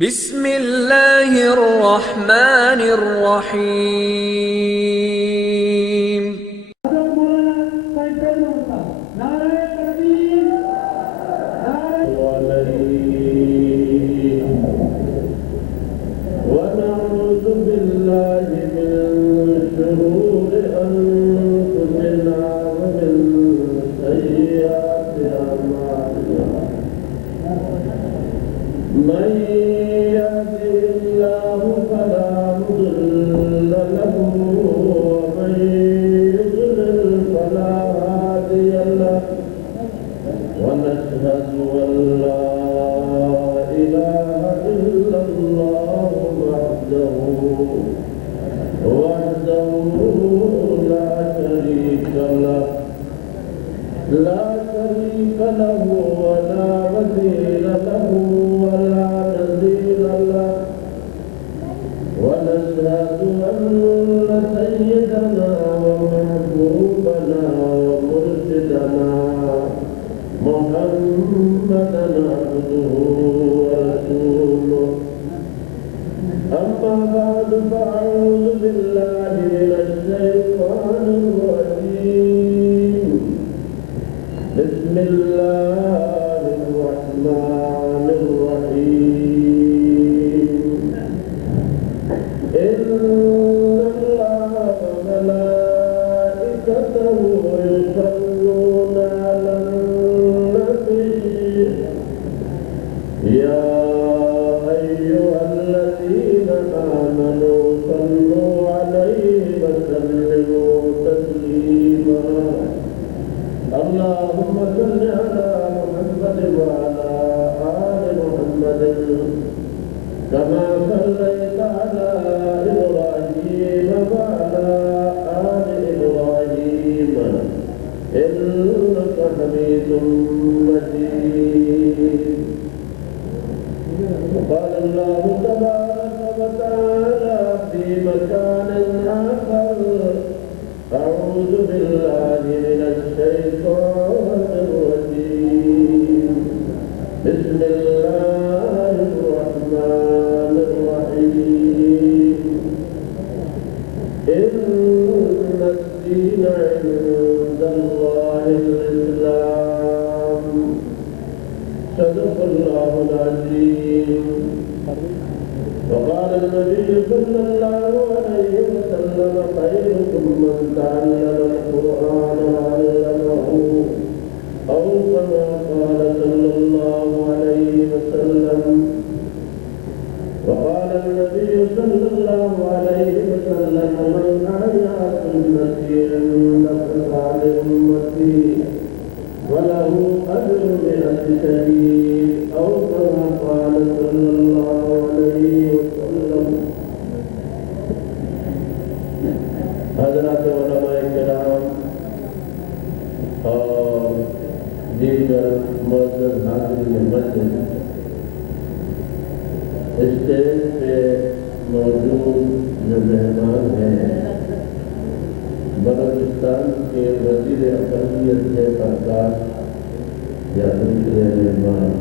بسم اللہ الرحمن الرحیم۔ ونعوذ بالله من شرور أنفسنا ومن سيئات أعمالنا من يهده الله فلا مضل له ومن يضلل فلا هادي له ونشهد أن لا إله إلا الله وحده لا شريك له ولا وزير له ولا نذير له ونشهد أن سيدنا ومحبوبنا ومرشدنا محمدا عبده ورسوله أما بعد فأعوذ بالله من الشيطان الرجيم بسم الله الرحمن الرحيم إن الله وملائكته يصلون على النبي يا أيها الذين آمنوا صلوا عليه وسلموا تسليما اللهم صل على محمد وعلى آل محمد كما صليت على إبراهيم وعلى آل إبراهيم إنك حميد مجيد وقال الله تبارك وتعالى في مكان آخر أعوذ بالله من الشيطان الرجيم بسم الله الرحمن الرحيم إن الدين عند الله الإسلام صدق الله العظيم وقال النبي صلى الله عليه وسلم خيركم من تعلم القرآن وعلمه أو كما قال صلى الله عليه وسلم وقال النبي صلى الله عليه وسلم من أحيا سنتي نقص على أمتي وله أجر 100 شهيد أو كما قال صلى الله عليه وسلم حضرات علماء کرام اور دیگر معزز حاضرین مسجد اسٹیج پہ موجود جو مہمان ہیں بلوچستان کے وزیر اقلیت سے پرکاش یا دوسرے مہمان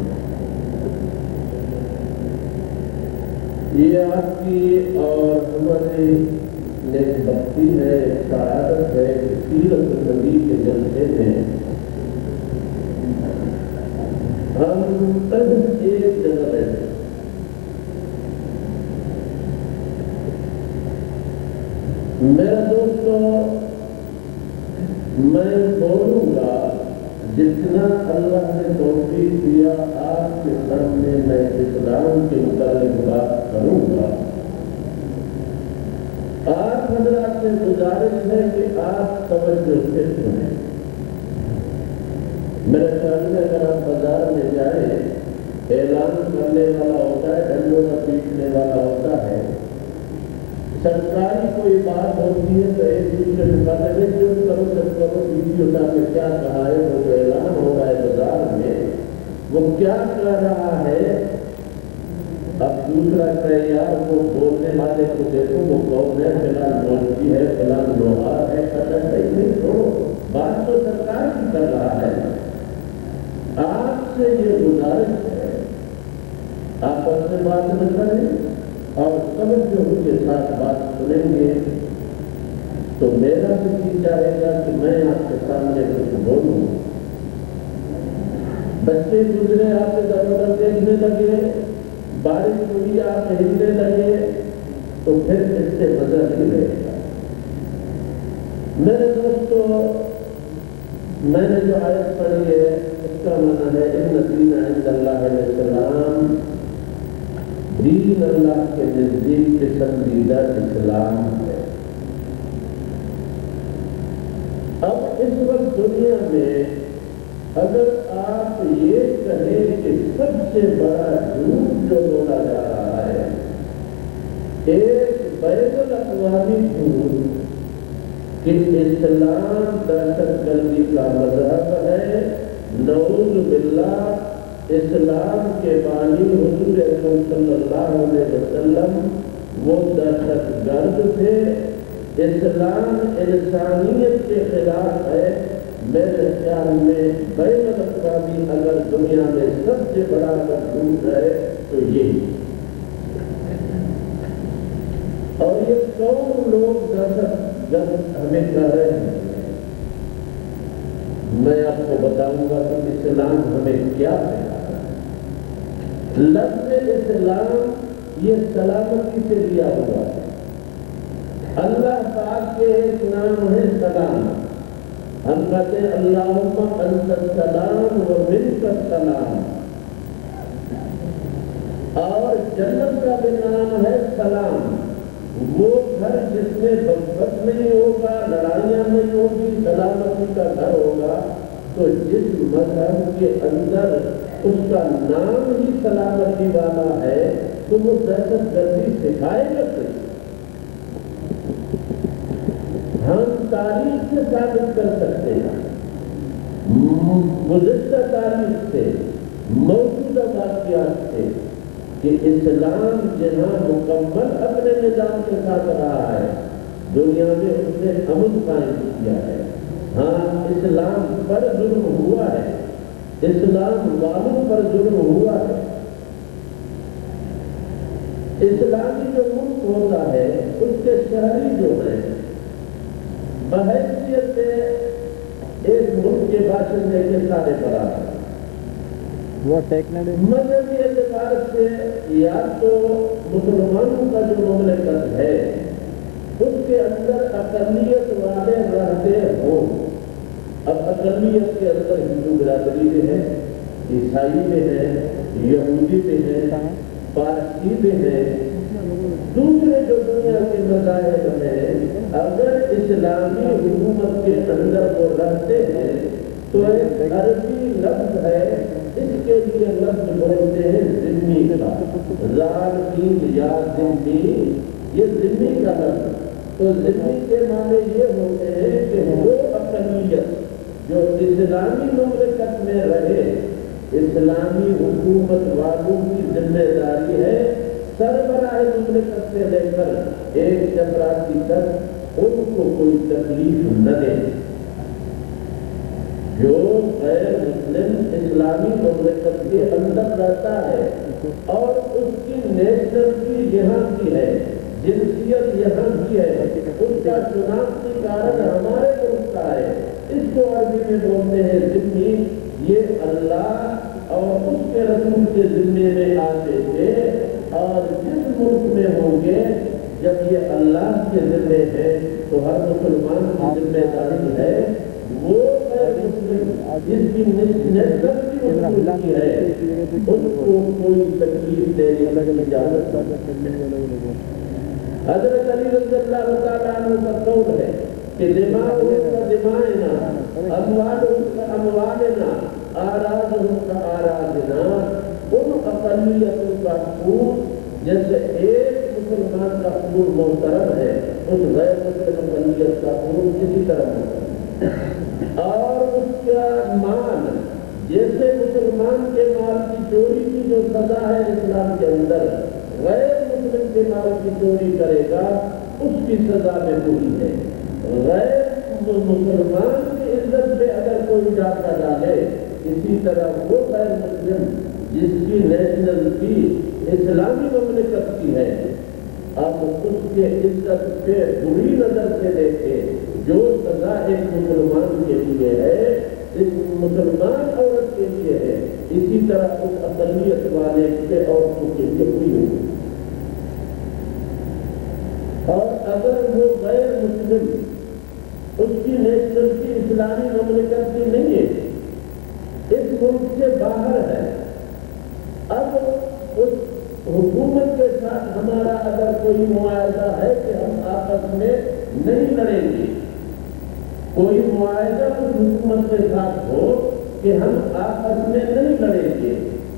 یہ آپ کی اور ہماری نیک بختی ہے سعادت ہے سیرت نبی کے جلسے میں ہم سب ایک جگہ رہتے میرا دوستو میں بولوں گا جتنا اللہ نے توفیق دیا آپ کے سامنے میں اسلام کے متعلق بات کروں گا آپ حضرات سے گزارش ہے کہ آپ توجہ سے سنیں میرے خیال میں اگر آپ بازار میں جائیں اعلان کرنے والا ہوتا ہے ڈنڈوں کا پیٹنے والا ہوتا ہے سرکاری کوئی بات ہوتی ہے تو ایک دوسرے سے کہتے ہیں جو کرو سب کرو بیوی ہوتا ہے کیا کہا ہے وہ جو اعلان ہو رہا ہے بازار میں وہ کیا کہہ رہا ہے اب دوسرا کہے یار وہ بولنے والے کو دیکھو وہ کون ہے فلاں مولوی ہے فلاں لوہار ہے قدر نہیں چھوڑو بات تو سرکار کی کر رہا ہے آپ سے یہ گزارش ہے آپس میں بات نہ کریں اور توجہ کے ساتھ بات سنیں گے تو میرا بھی جی چاہے گا کہ میں آپ کے سامنے کچھ بولوں. بچے گزرے آپ کے دروازہ دیکھنے لگے, بارش ہوئی آپ ہلنے لگے تو پھر اس سے مزہ نہیں رہے گا. میرے دوستو, میں نے جو آیت پڑھی ہے اس کا معنی ہے ان دین عند اللہ الاسلام, دین اللہ کے نزدیک پسندیدہ اسلام ہے. اب اس وقت دنیا میں اگر آپ یہ کہیں کہ سب سے بڑا جھوٹ جو بولا جا رہا ہے ایک بین الاقوامی جھوٹ کہ اسلام دہشت گردی کا مذہب ہے, نعوذ باللہ اسلام کے بانی حضور اکرم صلی اللہ علیہ وسلم وہ دہشت گرد تھے, اسلام انسانیت کے خلاف ہے. میرے خیال میں بین الاقوامی اگر دنیا میں سب سے بڑا جھوٹ ہے تو یہی. اور یہ کون لوگ دہشت گرد ہمیں کہہ رہے ہیں, میں آپ کو بتاؤں گا کہ اسلام ہمیں کیا ہے. لفظ اسلام یہ سلامتی سے لیا ہوا ہے. اللہ پاک کے ایک نام ہے سلام. ہم کہتے ہیں اللہم انت السلام و منک السلام. اور جنت کا بھی نام ہے سلام. وہ گھر جس میں بغض نہیں ہوگا, لڑائیاں نہیں ہوگی, سلامتی کا گھر ہوگا. تو جس مذہب کے اندر اس کا نام ہی سلامتی والا ہے تو وہ دہشت گردی سکھائے گا. ہم تاریخ سے ثابت کر سکتے ہیں, گزشتہ تاریخ سے, موجودہ واقعات سے, کہ اسلام جہاں مکمل اپنے نظام کے ساتھ رہا ہے دنیا میں اس نے امن قائم کیا ہے. ہاں اسلام پر ظلم ہوا ہے, اسلام والوں پر ظلم ہوا ہے. اسلامی جو ملک ہوتا ہے اس کے شہری جو ہیں بحیثیت سے ایک ملک کے باشندے کے سارے برابر, مذہبی اعتبار سے یا تو مسلمانوں کا جو مملکت ہے اس کے اندر اقلیت والے رہتے ہوں. اب اقلیت کے اندر ہندو برادری میں ہے, عیسائی میں ہے, یہودی میں ہے, پارسی میں ہے, دوسرے جو دنیا کے مذاہب ہیں, اگر اسلامی حکومت کے اندر وہ رہتے ہیں تو ایک عربی لفظ ہے, اس کے لیے لفظ بولتے ہیں ذمی کا, ذالین یا ذمی, یہ ذمی کا لفظ. تو ذمی کے معنی یہ ہوتے ہیں کہ وہ اقلیت جو اسلامی مملکت میں رہے, اسلامی حکومت والوں کی ذمہ داری ہے سربراہ مملکت سے لے کر ایک چپراسی تک ان کو کوئی تکلیف نہ دے. جو غیر مسلم اسلامی مملکت کے اندر رہتا ہے اور اس کی نیشنلٹی یہاں کی ہے, جنسیت یہاں کی ہے, اس کا شناختی کارڈ ہمارے ملک کا ہے, اس کو عربی میں بولتے ہیں ذمی. یہ اللہ اور اس کے رسول کے ذمے میں آتے تھے, اور جس ملک میں ہوں گے جب یہ اللہ کے ذمے ہے تو ہر مسلمان کی ذمہ داری ہے وہ جس کی نسبت بھی کی ہے ان کو کوئی تکلیف دینے کی اجازت. حضرت علی رضی اللہ تعالیٰ عنہ کا قول ہے کہ دماؤں کا دمائنا, اموالوں کا اموالنا, آرادوں کا آرادنا. ان اقلیتوں کا خون جیسے ایک مسلمان کا خون محترم ہے, اس غیر مسلم اقلیت کا خون اسی طرح محترم ہے. اور اس کا مال جیسے مسلمان کے مال کی چوری کی جو سزا ہے اسلام کے اندر, غیر مسلم کے مال کی چوری کرے گا اس کی سزا میں پوری ہے. غیر مسلمان کی عزت پہ اگر کوئی ڈاکہ ڈالے, اسی طرح وہ غیر مسلم جس کی نیشنلٹی اسلامی مملکت کی ہے، اب اس کے عزت پہ بری نظر سے دیکھے جو سزا ایک مسلمان کے لیے ہے اس مسلمان عورت کے لیے ہے، اسی طرح اس اقلیت والے کے عورتوں کے لیے کوئی نہیں۔ اور اگر وہ غیر مسلم اس کی نیشنلٹی اسلامی مملکت کی نہیں ہے، اس ملک سے باہر ہے، اب اس حکومت کے ساتھ ہمارا اگر کوئی معاہدہ ہے کہ ہم آپس میں نہیں لڑیں گے، کوئی معاہدہ اس حکومت کے ساتھ ہو کہ ہم آپس میں نہیں لڑیں گے،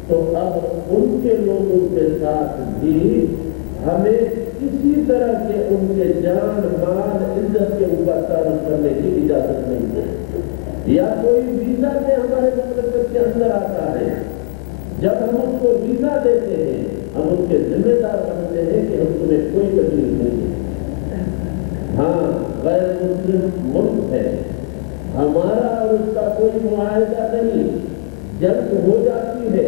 تو اب ان کے لوگوں کے ساتھ بھی ہمیں کسی طرح کے ان کے جان مال عزت کے اوپر تعارف کرنے کی اجازت نہیں ہے۔ یا کوئی ویزا سے ہمارے مملکت کے اندر آتا ہے، جب ہم اس کو ویزا دیتے ہیں ہم اس کے ذمہ دار بنتے ہیں کہ ہم تمہیں کوئی تکلیف نہیں ہے۔ ہاں غیر مسلم ملک ہے، ہمارا اور اس کا کوئی معاہدہ نہیں، جنگ ہو جاتی ہے،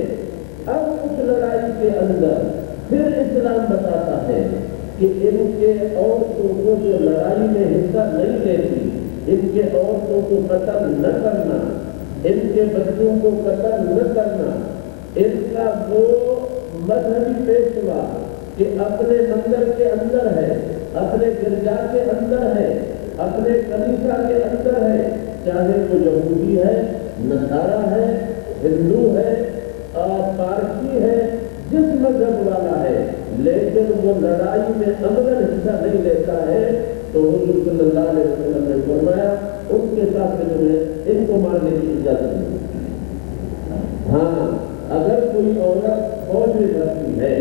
اب اس لڑائی کے اندر پھر اسلام بتاتا ہے کہ ان کے عورتوں کو جو لڑائی میں حصہ نہیں لیتی، ان کے عورتوں کو قتل نہ کرنا، ان کے بچوں کو قتل نہ کرنا، ان کا وہ مذہبی پیشوا کہ اپنے مندر کے اندر ہے، اپنے گرجا کے اندر ہے، اپنے کلیسا کے اندر ہے، چاہے وہ یہودی ہے، نصارہ ہے، ہندو ہے اور پارسی ہے، جس مذہب والا ہے، لیکن وہ لڑائی میں عملاً حصہ نہیں لیتا ہے، تو حضور صلی اللہ علیہ وسلم نے فرمایا ان کے ساتھ ان کو مارنے کی اجازت نہیں۔ ہاں اگر کوئی عورت فوج میں بھرتی ہے،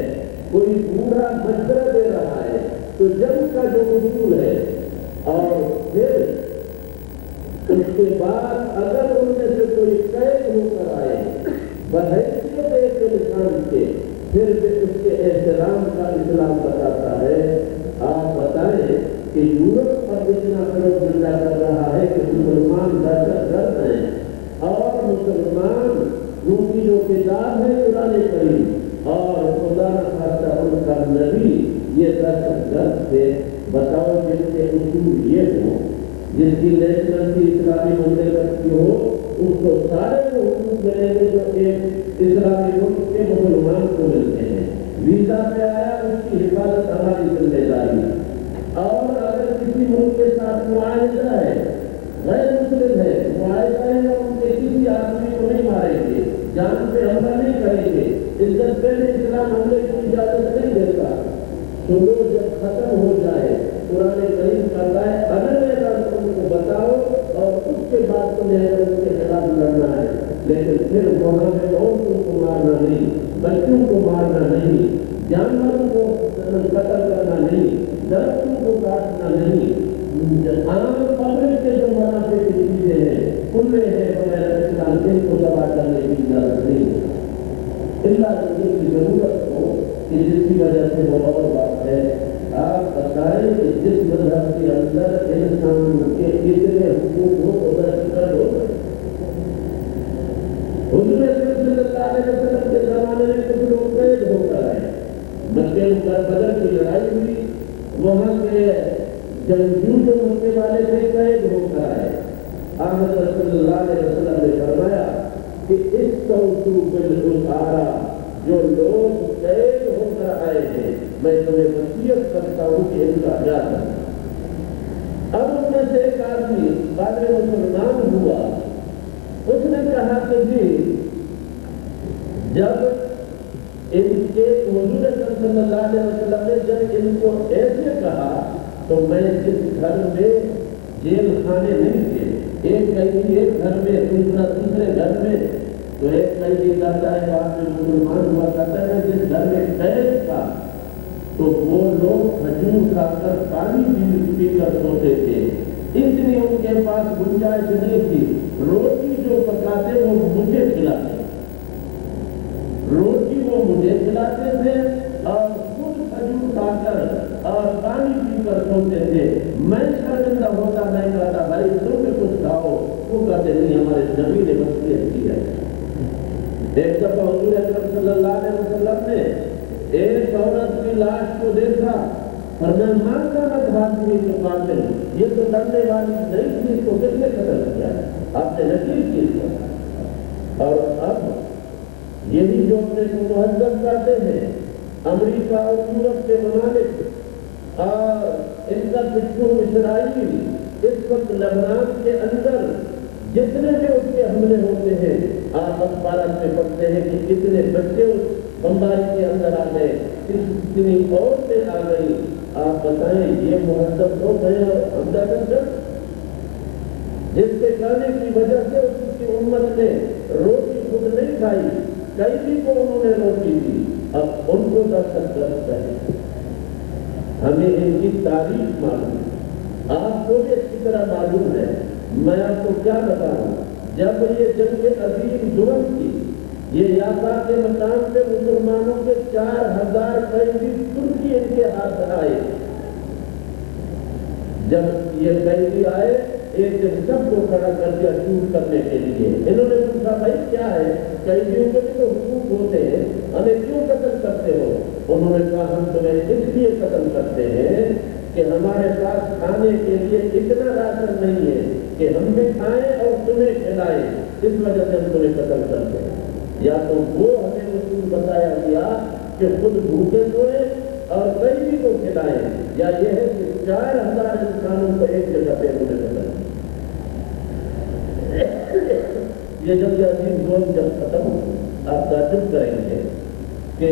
کوئی بوڑھا مشورہ دے رہا ہے، تو جنگ کا جو اصول ہے، اور پھر اس کے بعد اگر ان میں سے کوئی قید ہو کر آئے بحیثیت ایک انسان کے، پھر بھی اس کے احترام کا اسلام بتاتا ہے۔ آپ بتائیں کہ یورپ پر اتنا قرض ملا کر رہا ہے کہ مسلمان دہشت گرد ہیں، اور مسلمان ان کی جو کتاب ہے قرآن کریم اور خدا نخواستہ ان کا نبی یہ دہشت گرد سے بتاؤ جن کے اصول یہ ہوں، جس کی نیشنلٹی اسلامی مملکت کی ہو، اس کو سارے وہ حقوق ملیں گے جو ایک اسلامی ملک کے مسلمان کو ملتے ہیں۔ ویزا پہ آیا اس کی حفاظت ہماری ذمہ داری، اور اگر کسی ملک کے ساتھ معاہدہ ہے، غیر مسلم ہے، معاہدہ ہے اور ان کے کسی آدمی کو نہیں ماریں گے، جان پہ حملہ نہیں کریں گے، عزت پہلے اسلام حملے کی اجازت نہیں دیتا، چلو جب ختم ہو جائے قرآن کریم کہتا ہے اگر ان کو بتاؤ اور اس کے بعد تمہیں ان کے خلاف لڑنا ہے، لیکن پھر وہاں میں عورتوں کو مارنا نہیں، بچوں کو مارنا نہیں، جانوروں کو قتل کرنا نہیں، درختوں کو کاٹنا نہیں، عام پبلک کے جو منافع کی چیزیں ہیں کھلے ہیں بغیر اسلام کے کو تباہ کرنے کی اجازت نہیں۔ اللہ کی ضرورت ہو کہ جس کی وجہ سے وہ اور بات ہے، آپ بتائیں کہ جس مذہب کے اندر انسان کے کتنے حقوق ہو تو درست کر ہو گئے۔ حضور صلی اللہ علیہ وسلم کے زمانے میں کچھ لوگ قید ہو کر آئے، مکے بدر کی لڑائی ہوئی، وہاں کے جنگجو جو مکے والے تھے قید ہو کر آئے، احمد صلی اللہ علیہ وسلم نے فرمایا کہ اس توسو بالاسارا، جو لوگ قید ہو کر آئے ہیں میں تمہیں وصیت کرتا ہوں کہ ان کا خیال رکھنا۔ اب ان میں سے ایک آدمی بعد میں مسلمان ہوا، اس نے کہا کہ جی جب ان کے حضور صلی اللہ علیہ وسلم نے جب ان کو ایسے کہا تو میں جس گھر میں جیل خانے نہیں تھے، ایک قیدی ایک گھر میں دوسرا دوسرے گھر میں، تو ایک قیدی کہتا ہے بعد میں مسلمان ہوا کرتا ہے جس گھر میں قید تھا تو وہ لوگ کھجور کھا کر پانی پی کر سوتے تھے، اتنی ان کے پاس گنجائش نہیں تھی، روٹی جو پکاتے وہ مجھے کھلاتے، روٹی وہ مجھے کھلاتے تھے اور خود کھجور کھا کر اور پانی پی کر سوتے تھے، میں شرمندہ ہوتا، میں کہتا بھائی تم بھی کچھ کھاؤ، وہ کہتے نہیں ہمارے نبی نے وصیت کی ہے۔ ایک دفعہ حضور اکرم صلی اللہ علیہ وسلم نے اور میں مانتا مت بھاگی کے قاتل، یہ تو لڑنے والی نئی چیز کو کس نے قتل کیا ہے؟ آپ نے نقیب چیز کو۔ اور اب یہی جو اپنے کو مہذب کرتے ہیں، امریکہ اور یورپ کے ممالک اور ان کا پچھو اسرائیل، اس وقت لبنان کے اندر جتنے بھی اس کے حملے ہوتے ہیں، آپ اخبارات میں پڑھتے ہیں کہ کتنے بچے اس بمباری کے اندر آ گئے، کتنی عورتیں آ گئی۔ آپ بتائیں یہ مہذب لوگ ہیں اور حملہ کر جس کے کھانے کی وجہ سے اس کی امت نے روٹی خود نہیں کھائی، کئی کو انہوں نے روٹی دی، اب ان کو دہشت گرد ہے۔ ہمیں ان کی تاریخ معلوم ہے، آپ کو بھی اچھی طرح معلوم ہے۔ میں آپ کو کیا بتاؤں، جب یہ جنگ عظیم جرم کی، یہ یافا کے مقام پہ مسلمانوں کے 4000 قیدی ترکی ان کے ہاتھ آئے۔ جب یہ قیدی آئے، ایک دن سب کو کھڑا کر دیا شوٹ کرنے کے لیے۔ انہوں نے پوچھا بھائی کیا ہے؟ قیدیوں کے بھی تو حقوق ہوتے ہیں، ہمیں کیوں قتل کرتے ہو؟ انہوں نے کہا ہم تمہیں اس لیے قتل کرتے ہیں کہ ہمارے پاس کھانے کے لیے اتنا راشن نہیں ہے کہ ہم بھی کھائیں اور تمہیں کھلائیں، اس وجہ سے ہم تمہیں قتل کرتے ہیں۔ یا تو وہ ہمیں اصول بتایا گیا کہ خود بھوکے سوئیں اور قیدی کو کھلائیں، یا یہ ہے کہ 4000 انسانوں کو ایک جگہ پہ انہوں نے قتل کیا۔ یہ جنگ عظیم جرم جب ختم، آپ تعجب کریں گے کہ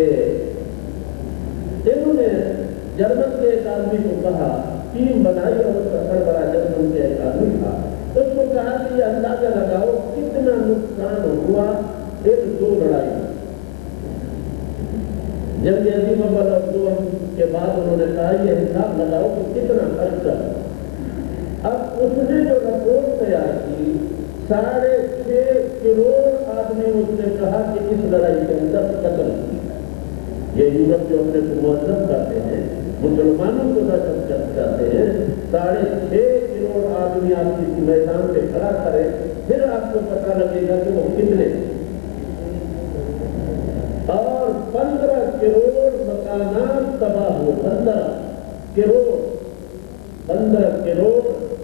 انہوں نے جرمن کے ایک آدمی کو کہا، ٹیم بنائی اور اس کا سربراہ جرمن کے ایک آدمی تھا، اس کو کہا کہ یہ اندازہ لگاؤ کتنا نقصان ہوا ان 2 لڑائی۔ جنگ عظیم اول اور دوم کے بعد انہوں نے کہا یہ حساب لگاؤ کہ کتنا خرچہ۔ اب اس نے جو رپورٹ تیار کی، 6.5 کروڑ آدمی اس نے کہا کہ اس لڑائی کے اندر قتل کی۔ یہ یورپ جو اپنے کو مہذب کرتے ہیں، مسلمانوں کو دہشت گرد کرتے ہیں، 6.5 کروڑ آدمی آپ کسی میدان پہ کھڑا کرے، پھر آپ کو پتہ لگے گا کہ وہ کتنے، اور 15 کروڑ مکانات تباہ ہوئے۔ 15 کروڑ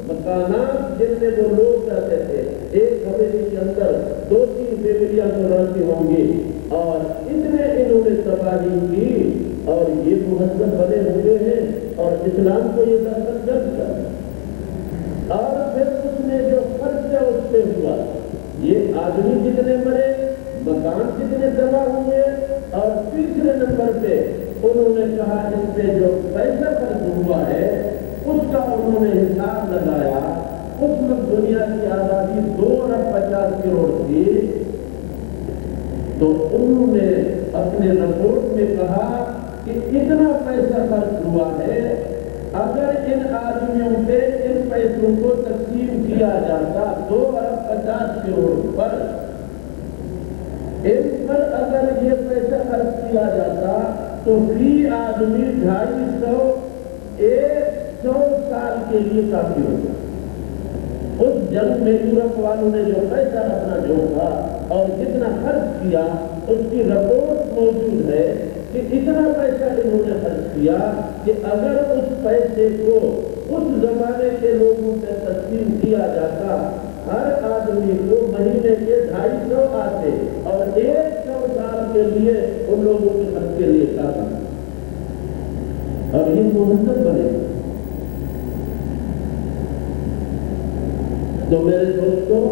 مکانات جن میں وہ لوگ رہتے تھے، ایک حویلی کے اندر 2-3 فیملیاں تو رہتی ہوں گی، اور اتنے انہوں نے تباہی کی، اور یہ مہذب بنے ہوئے ہیں اور اسلام کو یہ دہشت گرد کر۔ اور پھر اس نے جو خرچہ اس پہ ہوا، یہ آدمی جتنے مرے، مکان کتنے تباہ ہوئے، اور تیسرے نمبر پہ انہوں نے کہا اس پہ جو پیسہ خرچ ہوا ہے اس کا انہوں نے حساب لگایا۔ اس وقت دنیا کی آبادی 2.50 کروڑ تھی، تو انہوں نے اپنے رپورٹ میں کہا کہ اتنا پیسہ خرچ ہوا ہے، اگر ان آدمیوں پہ ان پیسوں کو تقسیم کیا جاتا 2.50 کروڑ پر، اس پر اگر یہ پیسہ خرچ کیا جاتا تو فی آدمی 150 سال کے لیے کافی ہوتا۔ اس جنگ میں یورپ والوں نے جو پیسہ اپنا جوڑا اور جتنا خرچ کیا، اس کی رپورٹ موجود ہے کہ اتنا پیسہ انہوں نے خرچ کیا کہ اگر اس پیسے کو اس زمانے کے لوگوں سے تقسیم کیا جاتا، ہر آدمی کو مہینے کے 250 آتے اور 100 سال کے لیے ان لوگوں کے خرچ کے لیے کافی، اور یہ مہذب بنے۔ تو میرے دوستوں،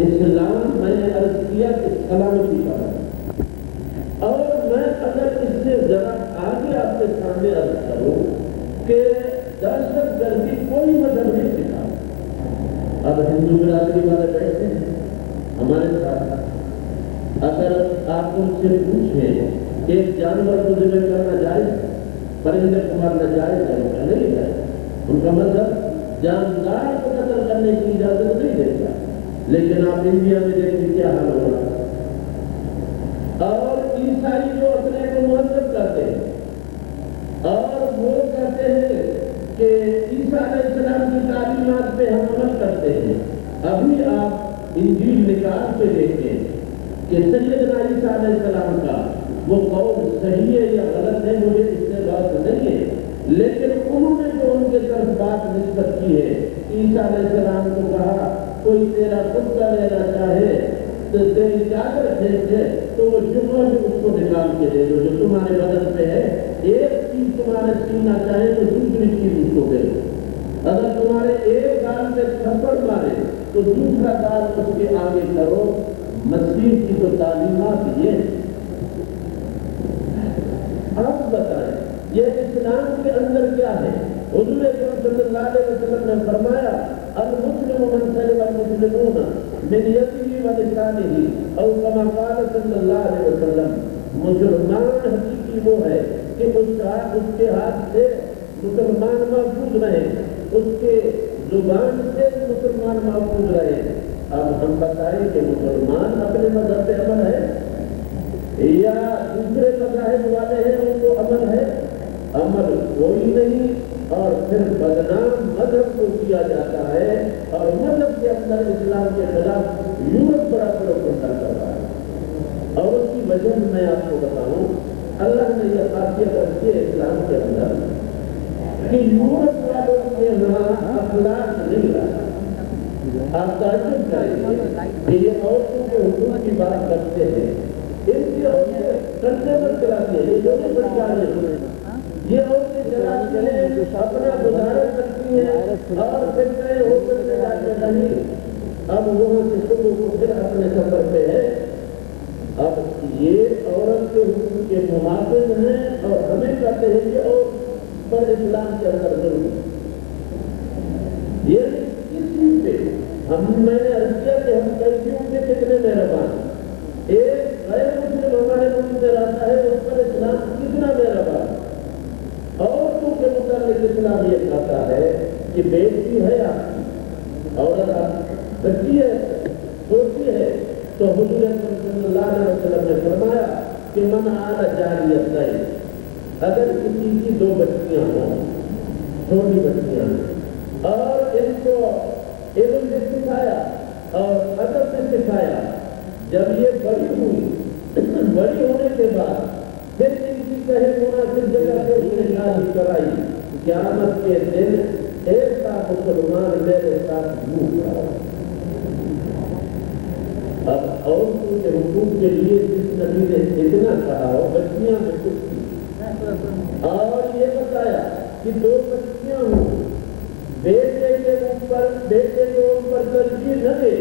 اسلام میں نے عرض کیا کہ سلامتی کا ہے، اور میں اگر اس سے ذرا آگے آپ کے سامنے عرض کروں کہ دہشت گردی کوئی مذہب نہیں سکھا۔ اب ہندو برادری والے بیٹھتے ہیں ہمارے ساتھ، اگر آپ ان سے پوچھیں کہ ایک جانور کو ذبح کرنا جائز ہے، پرندے کو مارنا جائز ہے، ان کا نہیں ہے۔ ان کا مذہب جاندار کو قتل کرنے کی اجازت نہیں دیتا، لیکن آپ انڈیا میں دیکھیں کیا حال ہو رہا ہے۔ اور عیسائی جو اپنے کو مہذب کرتے ہیں اور وہ کہتے ہیں کہ عیسیٰ علیہ السلام کی تعلیمات پہ ہم عمل کرتے ہیں۔ ابھی آپ انجیل نکال کے دیکھیں کہ سیدنا عیسیٰ علیہ السلام کا وہ قول صحیح ہے یا غلط ہے، مجھے اس سے بات نہیں ہے، لیکن طرف بات نسبت کی ہے. عیسیٰ علیہ السلام کو کہا کوئی تیرا کتا لینا چاہے تو تیری چادر کھینچے تو وہ جمعہ سے اس کو نکال کے دے دو. جو تمہارے بدن پہ ہے ایک چیز تمہارے سینا چاہے تو دوسری چیز اس کو دے دو. اگر تمہارے ایک گال میں تھپڑ مارے تو دوسرا گال اس کے آگے کرو. مسیح کی تو تعلیمات یہ ہے. آپ بتائیں یہ اسلام کے اندر کیا ہے؟ حضور اکرم صلی اللہ علیہ وسلم نے فرمایا المسلم من سلم المسلمون من یده و لسانه او کما قال صلی اللہ علیہ وسلم. مسلمان حقیقی وہ ہے کہ اس کے ہاتھ سے مسلمان محفوظ رہے, اس کے زبان سے مسلمان محفوظ رہے. اب ہم بتائیں کہ مسلمان اپنے مذہب پہ عمل ہے یا دوسرے مذاہب والے ہیں ان کو عمل ہے؟ عمل کوئی نہیں. اور پھر بدنام مذہب کو کیا جاتا ہے اور مذہب کے اندر اسلام کے خلاف یورپ بڑا پروپیگنڈا کر رہا ہے. اور اس کی وجہ میں آپ کو بتاؤں, اللہ نے یہ خاصیت رکھی ہے اسلام کے اندر کہ یورپ والوں کے یہاں اخلاق نہیں رہا. آپ تعجب کریں گے کہ یہ عورتوں کے حقوق کی بات کرتے ہیں, ان کی عورتیں کرنے پر چلاتی ہیں, یہ جو نہیں بچانے ہوئے یہ عورتیں چلاتی ہیں, اپنا گزارا کرتی ہیں اور پھر نئے ہو کر کے جاتے نہیں. اب وہاں سے شروع کو پھر اپنے سفر پہ ہے. اب یہ عورت کے حقوق کے محافظ ہیں اور ہمیں کہتے ہیں کہ اور پر اسلام کے اندر ضرور یہ کسی پہ میں نے عرض کیا کہ ہم قیدیوں کے کتنے مہربان. ایک غیر مسلم ہمارے ملک میں رہتا ہے اس پر اسلام کتنا مہربان. عورتوں کے متعلق اسلام یہ کہتا ہے کہ بیٹی ہے آپ کی, عورت آپ بچی ہے, چھوٹی ہے, تو حضور صلی اللہ علیہ وسلم نے فرمایا کہ من آل جاریت نہیں, اگر کسی کی دو بچیاں ہوں, چھوٹی بچیاں اور ان کو علم نے سکھایا اور ادب نے سکھایا, جب یہ بڑی ہوئی بڑی ہونے کے بعد پھر ان کی کہیں مناسب جگہ سے اس نے شادی کرائی, قیامت کے دن ایسا مسلمان میرے ساتھ یوں کھڑا. اب عورتوں کے حقوق کے لیے جس نبی نے اتنا کہا ہو, بچیاں میں کچھ تھی اور یہ بتایا کہ دو بچیاں ہوں, بیٹے کے اوپر ترجیح نہ دے.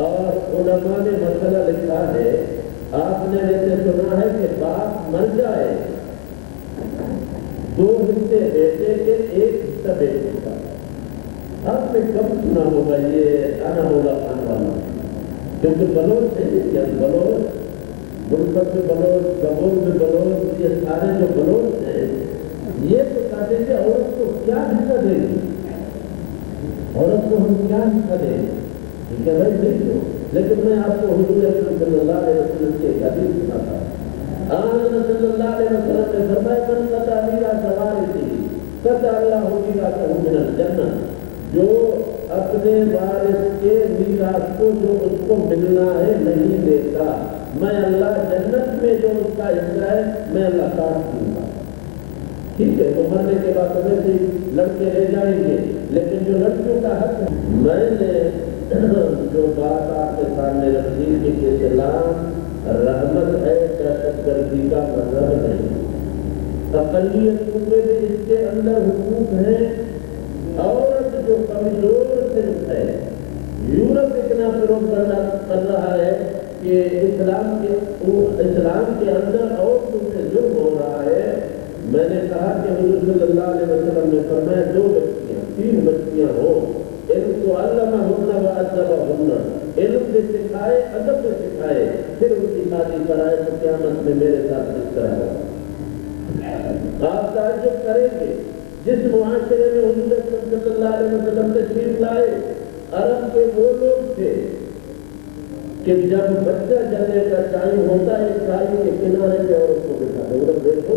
اور علماء نے مسئلہ لکھا ہے, آپ نے ویسے سنا ہے کہ باپ مر جائے, دو حصے بیٹے کے, ایک حصہ بیٹے کا. آپ نے کب سنا ہوگا یہ آنا ہوگا آنے والا, کیونکہ بلوچ ہے یا بلوچ گلبت میں بلوچ, گبور میں بلوچ, یہ سارے جو بلوچ ہیں یہ تو کہتے ہیں کہ عورت کو کیا حصہ دے گی, عورت کو ہم کیا حصہ دیں گے. ٹھیک ہے بھائی دیکھ لو, لیکن میں آپ کو حضور اکرم صلی اللہ علیہ وسلم کی ایک حدیث سناتا ہوں. آن صلی اللہ علیہ وسلم نے فرمایا من قطع میرا سوارثی قطع اللہ میراثہ من الجنہ. جو اپنے وارث کے میراث کو جو اس کو ملنا ہے نہیں دیتا, میں اللہ جنت میں جو اس کا حصہ ہے میں اللہ کاٹ دوں گا. ٹھیک ہے, تو مرنے کے بعد ہمیں سے لڑکے لے جائیں گے, لیکن جو لڑکیوں کا حق ہے, میں نے جو بات آپ کے سامنے رکھی کہ اسلام رحمت ہے, دہشت گردی کا مذہب نہیں. اقلیتوں میں بھی اس کے اندر حقوق ہیں. عورت جو کمزور صرف ہے, یورپ اتنا فروغ کر رہا ہے کہ اسلام کے اندر عورتوں سے ظلم ہو رہا ہے. میں نے کہا کہ حضور صلی اللہ علیہ وسلم نے فرمایا دو بچیاں, تین بچیاں ہو, ان کو علمہ ہونا و ادب ہونا, علم سے سکھائے, ادب سے سکھائے, پھر ان کی شادی کرائے تو قیامت میں میرے ساتھ اس طرح ہو. آپ تعجب کریں گے جس معاشرے میں حضور صلی اللہ علیہ وسلم تشریف لائے, عرب کے وہ لوگ تھے کہ جب بچہ جلنے کا ٹائم ہوتا ہے کائی کے کنارے پہ عورت کو بٹھا دے, ادھر دیکھو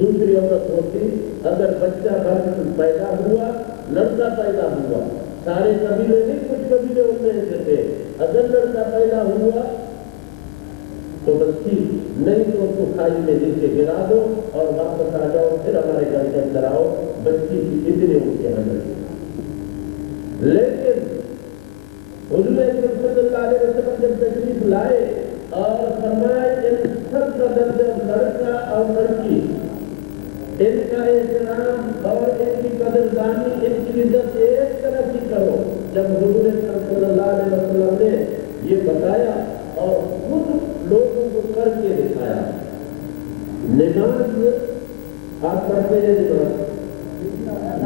دوسری عورت ہوتی. اگر بچہ پیدا ہوا, لڑکا پیدا ہوا, سارے قبیلے نہیں, کچھ قبیلے ان میں سے تھے, اگر لڑکا پیدا ہوا تو بس ٹھیک, نہیں تو اس کو کھائی میں نیچے گرا دو اور واپس آ جاؤ, پھر ہمارے گھر کے اندر آؤ, بچی کی اتنی ان کے اندر. لیکن حضور اکرم صلی اللہ علیہ وسلم جب تشریف لائے اور فرمائے ان سب کا درجہ لڑکا اور لڑکی، ان کا احترام اور ان کی قدردانی، ان کی عزت ایک طرح کی کرو. جب حضور اکرم صلی اللہ علیہ وسلم نے یہ بتایا اور خود لوگوں کو کر کے دکھایا. نماز آپ پڑھتے ہیں،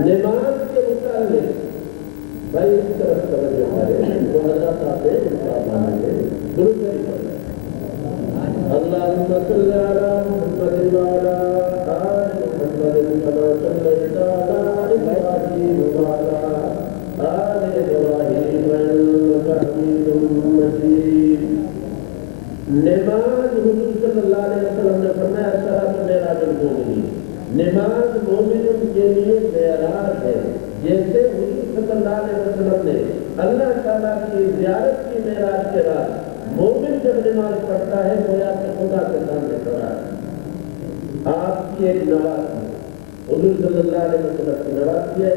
نماز کے متعلق بھائی اس طرف توجہ کریں، جو حضرات آتے ہیں ان کا مانیں گے. درود شریف پڑھیں. اللہم صلی علی محمد وعلی آل محمد کما صلیت علی ابراہیم وعلی آل ابراہیم انک حمید مجید. نماز حضور صلی اللہ علیہ وسلم نے فرمایا صلاۃ معراج المومنین، نماز مومنوں کے لیے معراج ہے. جیسے حضور صلی اللہ علیہ وسلم نے اللہ تعالیٰ کی زیارت کی معراج کے رات مومن جب نماز پڑھتا ہے گویا کہ خدا کے سامنے کھڑا ہے. آپ کی ایک نوازی حضور صلی اللہ علیہ وسلم کی نوازی ہے،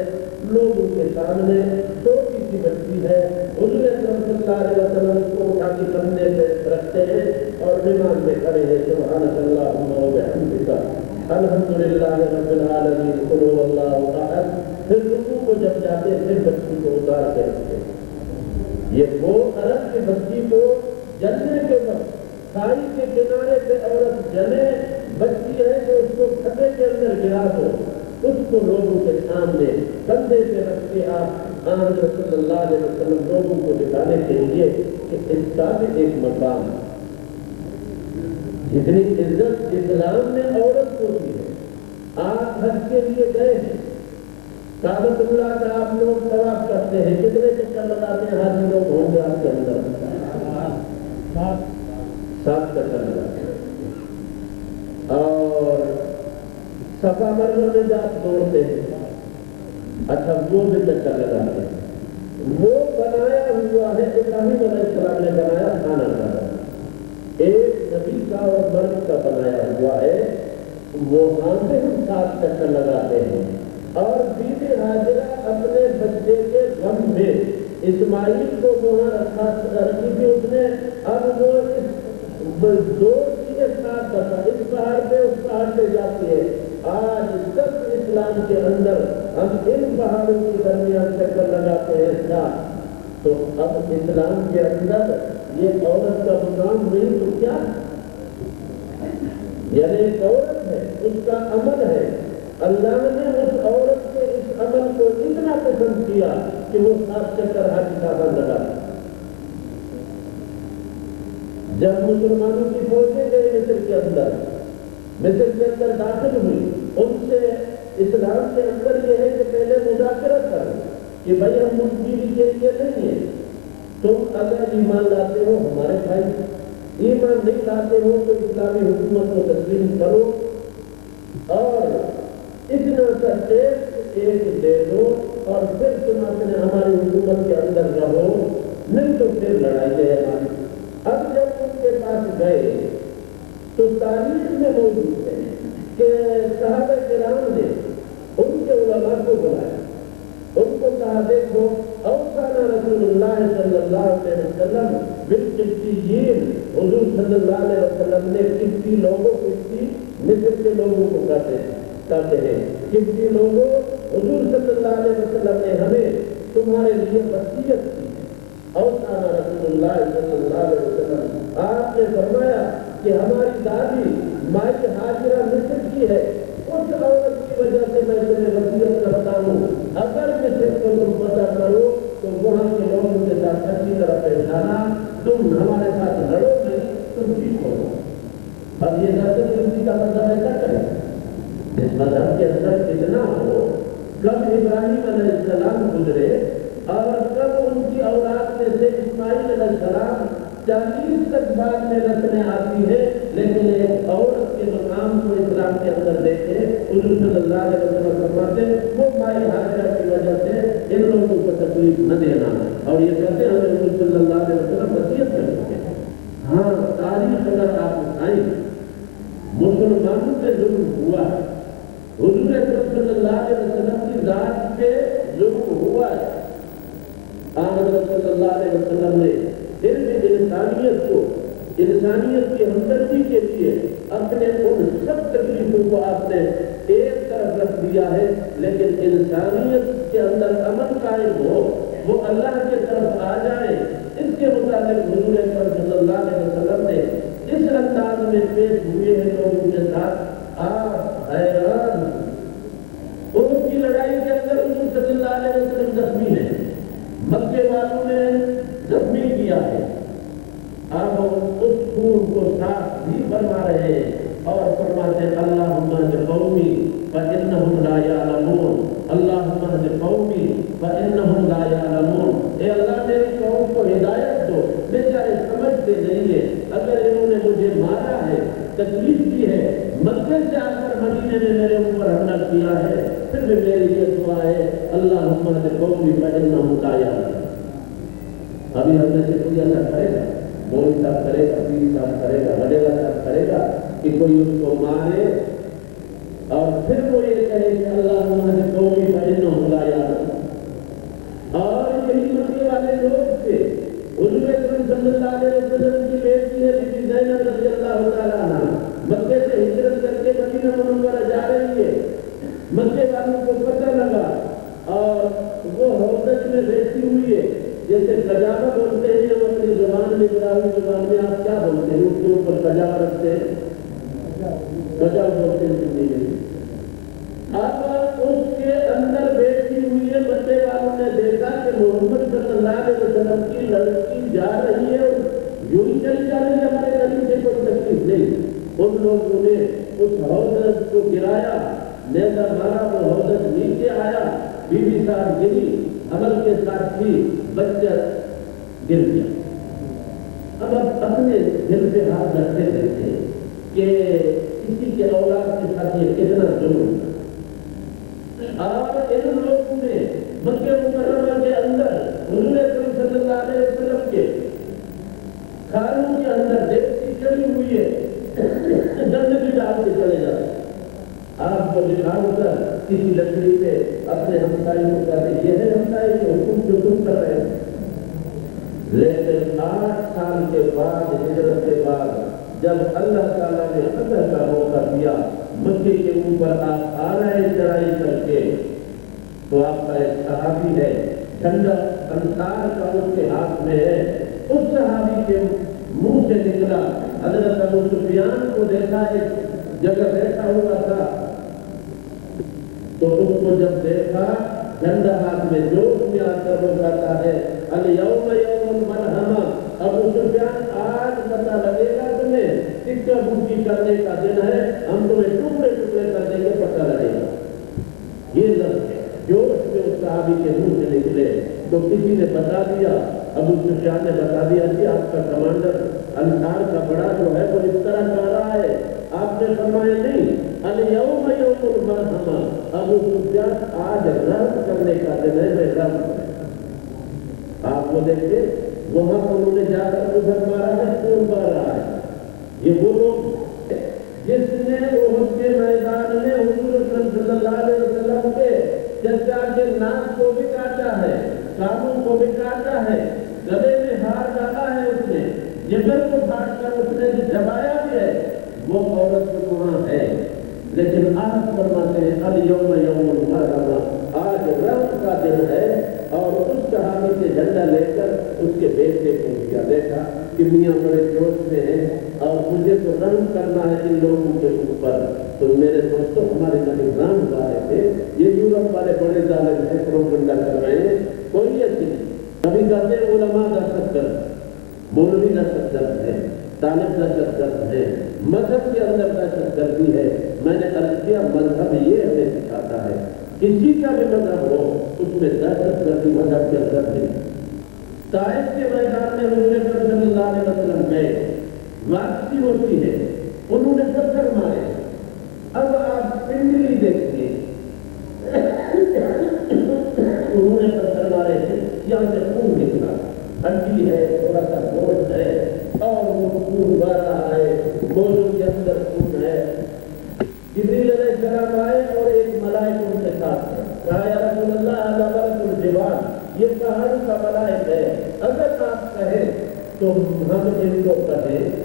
لوگوں کے سامنے چھوٹی سی بچی ہے. حضور اکرم صلی اللہ علیہ وسلم کو اٹھا کے کندھے پہ رکھتے ہیں اور نماز میں کھڑے ہیں. سبحانک اللہم و بحمدک الحمدللہ رب العالمین قل هو اللہ احد. پھر رکوع کو جب جاتے ہیں پھر بچی کو اتار کے رکھتے ہیں. یہ وہ عرب کی بچی کو جلنے کے وقت کھائی کے کنارے پہ عورت جلے بچی ہے تو اس کو کھڈے کے اندر گرا دو، اس کو لوگوں کے سامنے کندھے پہ رکھ کے آپ حضرت صلی اللہ علیہ وسلم لوگوں کو دکھانے کے لیے کہ اس کا بھی ایک مقام ہے. جتنی عزت اسلام نے عورت کو دی ہے. آپ حج کے لیے گئے ہیں، کعبۃ اللہ کا آپ لوگ طواف کرتے ہیں، کتنے چکر لگاتے ہیں؟ حاجی لوگ ہوں گے آپ کے اندر 7 چکر لگاتے ہیں. اور صفا مروا میں جات دوڑتے ہیں، اچھا وہ بھی چکر لگاتے ہیں. وہ بنایا ہوا ہے ابراہیم علیہ السلام نے بنایا کھانا کھانا، ایک نبی کا اور مرد کا بنایا ہوا ہے. وہاں سے ہم 7 چکر لگاتے ہیں. اور بیوی حاجرہ اپنے بچے کے غم میں اسماعیل کو وہاں رکھی تھی اس نے. اب وہ زور کے ساتھ بتا اس پہاڑ پہ اس پہاڑ پہ جاتی ہے. آج تک اسلام کے اندر ہم ان پہاڑوں کے درمیان چکر لگاتے ہیں. تو اب اسلام کے اندر یہ عورت کا مقام نہیں تو کیا؟ یعنی ایک عورت ہے، اس کا عمل ہے. اللہ نے اس عورت کے اس عمل کو اتنا پسند کیا کہ وہ 7 چکر حج کعبہ لگا. جب مسلمانوں کی فوجیں گئی مصر کے اندر داخل ہوئی، ان سے اسلام کے اندر یہ ہے کہ پہلے مذاکرت کرو کہ بھائی ہم مسلم کے لیے نہیں ہیں. تم اگر ایمان لاتے ہو ہمارے بھائی، ایمان نہیں لاتے ہو تو اسلامی حکومت کو تسلیم کرو اور اتنا سا ایک دے دو اور پھر تم اپنے ہماری حکومت کے اندر رہو، نہیں تو پھر لڑائی ہے ہماری. اب جب ان کے پاس گئے تو تاریخ میں موجود ہے کہ صحابہ کرام نے ان کے علماء کو بلایا، ان کو کہا دیکھو اوصانا رسول اللہ صلی اللہ علیہ وسلم بالقبطیین، حضور صلی اللہ علیہ وسلم نے قبطی لوگوں مصر کے لوگوں کو کہتے ہیں قبطی لوگوں، حضور صلی اللہ علیہ وسلم نے ہمیں تمہارے لیے وصیت کی. اوصانا رسول اللہ صلی اللہ علیہ وسلم، آپ نے فرمایا کہ ہماری دادی مائی حاجرہ مصر کی ہے، اس عورت کی وجہ سے میں تمہیں وصیت کرتا ہوں اگر مصر کو تم پتہ کرو تو وہاں کے لوگوں کے ساتھ اچھی طرح پیش آنا، تم ہمارے ساتھ لڑو نہیں، تم ٹھیک ہو. اب یہ نسل کسی کا مطلب ایسا کرے اس مذہب کے اندر کتنا ہو. کب ابراہیم علیہ السلام گزرے اور کب ان کی اولاد میں سے اسماعیل علیہ السلام 40 تک بعد میں نسلیں آتی ہیں، لیکن ایک عورت کے مقام کو اسلام کے اندر دیکھے حضور صلی اللہ علیہ وسلم فرماتے وہ مائی حاجرہ کی وجہ سے ان لوگوں کو تکلیف نہ دینا. اور یہ کہتے ہیں حضور صلی اللہ علیہ وسلم وصیت کر چکے ہیں. ہاں تاریخ اگر آپ اٹھائیں مسلمانوں سے ظلم ہوا ہے حضور اکرم صلی اللہ علیہ وسلم کی ذات پہ ظلم ہوا ہے. آمد صلی اللہ علیہ وسلم نے پھر بھی انسانیت کی ہمدردی کے لیے اپنے ان سب تکلیفوں کو آپ نے ایک طرف رکھ دیا ہے، لیکن انسانیت کے اندر امن قائم ہو، وہ اللہ کی طرف آ جائے، اس کے متعلق حضور اکرم صلی اللہ علیہ وسلم نے اس انداز میں پیش ہوئے ہیں لوگوں کے ساتھ. آپ حیران. ان کی لڑائی کے اندر حضور صلی اللہ علیہ وسلم زخمی ہیں، مکے والوں نے زخمی کیا ہے. اب اس خون کو صاف بھی فرما رہے ہیں اور فرماتے ہیں اللہم اہد قومی فإنہم لا یعلمون، اللہم اہد قومی فإنہم لا یعلمون. اے اللہ میری قوم کو ہدایت دو، بیچارے سمجھتے نہیں ہے. اگر انہوں نے مجھے مارا ہے، تکلیف دی ہے، مکے سے آ کر مدینے میں میرے اوپر حملہ کیا ہے، پھر بھی میری یہ دعا ہے اللہم اہد قومی فإنہم لا یعلمون. ابھی ہم نے سے کوئی ایسا کرے گا، مولوی صاحب کرے گا، پیری صاحب کرے گا، وڈیرا صاحب کرے گا کہ کوئی اس کو مارے اور پھر وہ یہ کہے کہ اللہم اہد قومی فإنہم لا یعلمون. اور یہی مکے والے لوگ تھے. حضور اکرم صلی اللہ علیہ وسلم کی بیٹی ہے بی بی زینب رضی اللہ تعالیٰ عنہ، مکے سے ہجرت کر کے مدینہ منورہ جا رہی ہے. مکے والوں کو پتہ لگا اور وہ حوض میں بیٹھی ہوئی ہے. جیسے کجاوا بولتے ہیں ہم اپنی زبان میں، عربی زبان میں آپ کیا بولتے ہیں؟ اس کے اوپر کجاوا رکھتے ہیں، کجاوا بولتے ہیں زندگی میں. اب اس کے اندر بیٹھی ہوئی ہے. مکے والوں نے دیکھا کہ محمد صلی اللہ علیہ وسلم کی لڑکی جا رہی ہے، یوں ہی چلی جا رہی ہے، ہمارے گلی سے کوئی تکلیف نہیں. ان لوگوں نے اس حوض کو گرایا، نیزہ مارا، وہ حوض نیچے آیا، بی بی صاحب گری، عمل کے ساتھ بھی بچہ گر گیا. اب آپ اپنے دل پہ ہاتھ رکھتے رہتے ہیں کہ کسی کے اولاد کے ساتھ یہ کتنا ظلم. اور ان لوگوں نے مکہ مکرمہ کے اندر حضور اکرم صلی اللہ علیہ وسلم کے خانوں کے اندر دیکھتی چڑی ہوئی ہے، گندگی ڈال کے چلے جاتے. آپ کو دکھا کر کسی لکڑی پہ اپنے ہمسائے کو کہتے یہ ہے ہمسائے کے حکم جو تم کر رہے ہیں. لیکن 8 سال کے بعد، ہجرت کے بعد، جب اللہ تعالیٰ نے فتح کا موقع دیا، مکے کے اوپر آپ آ رہے چڑھائی کر کے، تو آپ کا ایک صحابی ہے، جھنڈا انصار کا اس کے ہاتھ میں ہے. اس صحابی کے منہ سے نکلا. حضرت ابو سفیان کو دیکھا ایک جگہ بیٹھا ہوا تھا، تو اس کو جب دیکھا جھنڈا ہاتھ میں، جوش میں آ کر وہ کہتا ہے الیوم یوم الملحمہ. ابو سفیان آج پتہ لگے گا تمہیں، ٹکا بکی کرنے کا دن ہے، ہم تمہیں ٹکڑے ٹکڑے کر دیں گے، پتہ لگے گا. یہ لفظ جوش میں اس صحابی کے منہ سے نکلے تو کسی نے بتا دیا، ابو سفیان نے بتا دیا کہ آپ کا کمانڈر انصار کا بڑا جو ہے وہ اس طرح کہہ رہا ہے. آپ نے فرمایا نہیں، الیوم یوم الملحمہ. ابو سفیان آج رحم کرنے کا دن ہے، میں رحم کروں. آپ کو دیکھتے وہاں انہوں نے جا کر ادھر مارا ہے، خون بہہ رہا ہے. یہ وہ لوگ جس نے احد کے میدان میں حضور صلی اللہ علیہ وسلم کے چچا کے ناک کو بھی کاٹا ہے، کانوں کو بھی کاٹا ہے، گلے میں ہار ڈالا ہے، اس نے جگر کو پھاڑ کر اس نے دبایا بھی ہے. وہ عورت جو وہاں ہے، لیکن آج فرماتے ہیں الیوم یوم الملحمہ، آج رحم کا دن ہے. اور اس صحابی سے جھنڈا لے کر اس کے بیٹے کو دیا. دیکھا کہ میاں بڑے جوش میں ہیں اور مجھے تو رحم کرنا ہے ان لوگوں کے اوپر. تو میرے دوستوں، ہمارے نبی رام والے تھے، یہ یورپ والے بڑے ظالم ہیں، پروپگنڈا کر رہے ہیں، کوئی ایسی نہیں. کبھی کہتے ہیں علماء دہشت گرد، مولوی دہشت گرد ہے، طالب دہشت گرد ہے، مذہب کے اندر دہشت گردی ہے. میں نے عرض کیا مذہب یہ ہمیں سکھاتا ہے، کسی کا بھی مذہب ہو اس میں دہشت گردی مذہب کے اندر نہیں. طائف کے میدان میں حضور صلی اللہ علیہ وسلم گئے، واپسی ہوتی ہے، انہوں نے پتھر مارے. اب آپ پنڈلی دیکھیں، انہوں نے پتھر مارے تھے، یہاں سے خون نکلا، ہڈی ہے، تھوڑا سا گوشت ہے اور وہ خون بہ رہا ہے، موضوع کے اندر خون ہے. جبریل علیہ السلام آئے اور ملائک ہے، اگر آپ کہیں تو ہم ان کو کہیں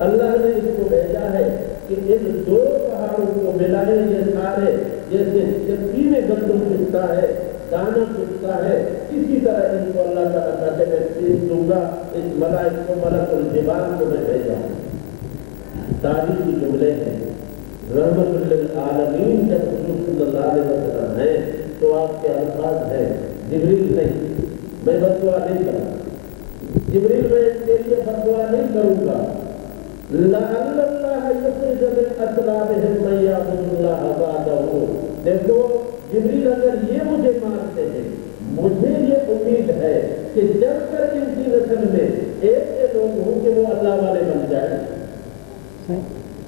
اللہ نے اس کو بھیجا ہے کہ ان دو پہاڑوں کو ملائے، یہ سارے جیسے چکینے گندم پستا ہے، دانا پستا ہے، اسی طرح ان کو اللہ تعالیٰ کہتے میں پیش دوں گا، اس ملائک کو ملک الجبال کو میں بھیجا ہوں۔ تاریخی جملے ہیں، رحمت للعالمین جب حضور صلی اللہ علیہ وسلم ہیں تو آپ کے الفاظ ہیں، جبریل نہیں، میں بددعا نہیں کروں، جبریل میں اس کے لیے بددعا نہیں کروں گا، لعل اللہ یخرج من اصلابہم من یعبد اللہ وحدہ۔ دیکھو جبریل اگر یہ مجھے مانتے ہیں، مجھے یہ امید ہے کہ جب تک ان کی نسل میں ایک لوگ ہوں کہ وہ اللہ والے بن جائیں،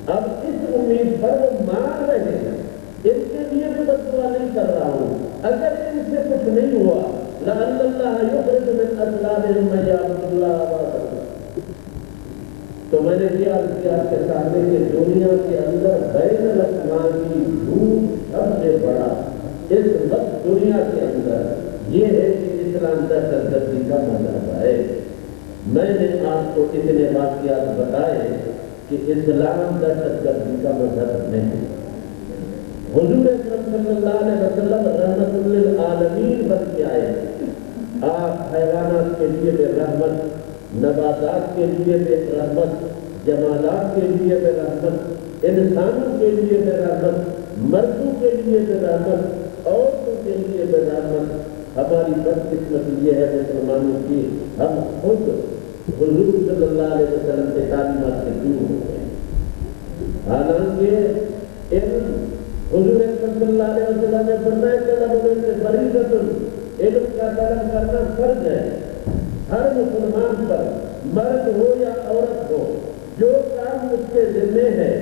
اب اس امید پر وہ مان رہے ہیں، ان کے لیے بھی بددعا نہیں کر رہا ہوں، اگر ان سے کچھ نہیں ہوا لعل اللہ یخرج من اصلابہم من یعبد اللہ وحدہ۔ تو میں نے کیا آپ کے سامنے کہ دنیا کے اندر بین الاقوامی جھوٹ سب سے بڑا اس وقت دنیا کے اندر یہ ہے کہ اسلام دہشت گردی کا مذہب ہے۔ میں نے آپ کو اتنے واقعات بتائے کہ اسلام دہشت گردی کا مذہب نہیں ہے۔ حضور اکرم صلی اللہ علیہ وسلم رحمت للعالمین بن کے آئے، آپ حیوانات کے لیے بے رحمت، نباتات کے لیے بے رحمت، جمالات کے لیے بے رحمت، انسانوں کے لیے بے رحمت، مردوں کے لیے بے رحمت، عورتوں کے لیے بے رحمت۔ ہماری بدقسمتی یہ ہے مسلمانوں کی، ہم خود حضور صلی اللہ علیہ وسلم کے تعلیمات سے دور ہو گئے، حالانکہ علم حضور صلی اللہ علیہ وسلم نے فرمایا طلب سے فریضۃ، علم کا طلب کرنا فرض ہے ہر مسلمان پر، مرد ہو یا عورت ہو، جو کام اس کے ذمے ہے